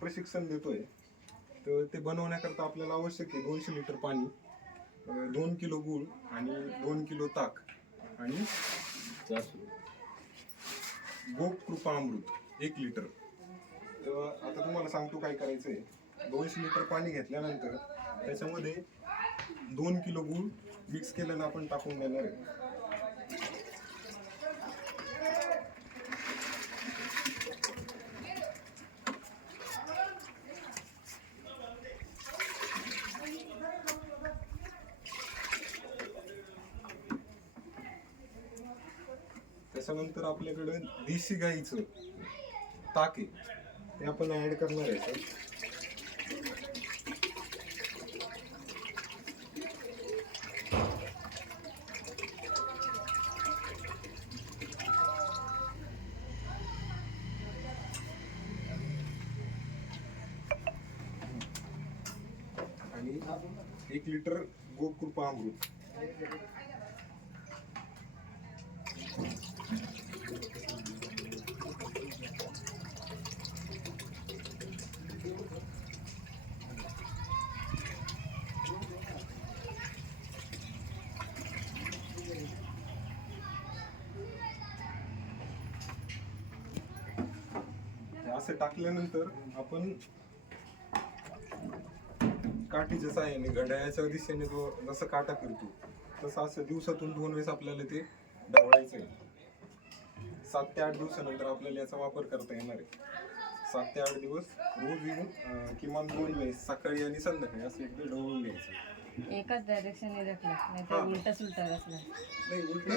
प्रशिक्षण देतोय तर ते बनवण्याकरता आपल्याला आवश्यक आहे 200 लिटर पाणी, 2 किलो गूळ आणि 2 किलो ताक आणि गोकृपा अमृत 1 लिटर. तर आता तुम्हाला सांगतो काय करायचंय. 200 लिटर पाणी घेतल्यानंतर त्याच्यामध्ये 2 किलो गूळ मिक्स केलेला आपण टाकून देणार आहे. त्याच्यानंतर आपल्याकडे देशी गाईचं ताक आहे ते आपण ऍड करणार आहे. आणि 1 लिटर गोकृपा अमृत. असे टाकल्यानंतर आपण काठीच्या साहाय्याने घड्याळाच्या दिशेने जो जसं काटा फिरतो तसं असं दिवसातून 2 वेळेस आपल्याला ते ढवळायचं आहे. 7 ते 8 दिवसानंतर आपल्याला याचा वापर करता येणार आहे. 7 ते 8 दिवस रोज येऊन किमान 2 वेळेस सकाळी आणि संध्याकाळी असं एकदा ढवळून घ्यायचं. एकाच डायरेक्शनने रखला नाही तर उलटा सुलटा रखला नाही उलट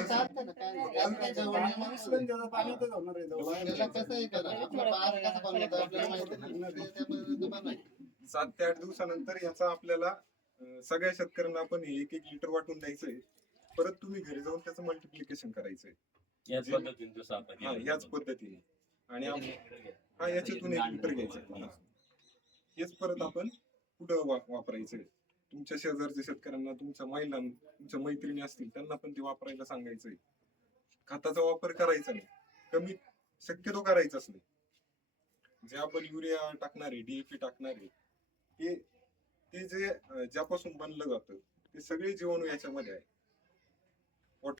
सात ते 8 दिवसानंतर याचा आपल्याला सगळ्या शेतकऱ्यांना आपण 1-1 लिटर वाटून द्यायचंय. परत तुम्ही घरी जाऊन त्याचं मल्टिप्लिकेशन करायचंय याच पद्धतीने आणि याच्यातून 1 लिटर घ्यायचं. हेच परत आपण कुठं वापरायचंय. तुमच्या शेजारच्या शेतकऱ्यांना, तुमच्या महिलांना, तुमच्या मैत्रिणी असतील त्यांना पण ते वापरायला सांगायचंय. खताचा वापर करायचा नाही, कमी शक्यतो करायचाच नाही. जे आपण युरिया टाकणार आहे, DAP टाकणार आहे ते जे ज्यापासून बनलं जातं ते सगळे जीवाणू याच्यामध्ये आहे.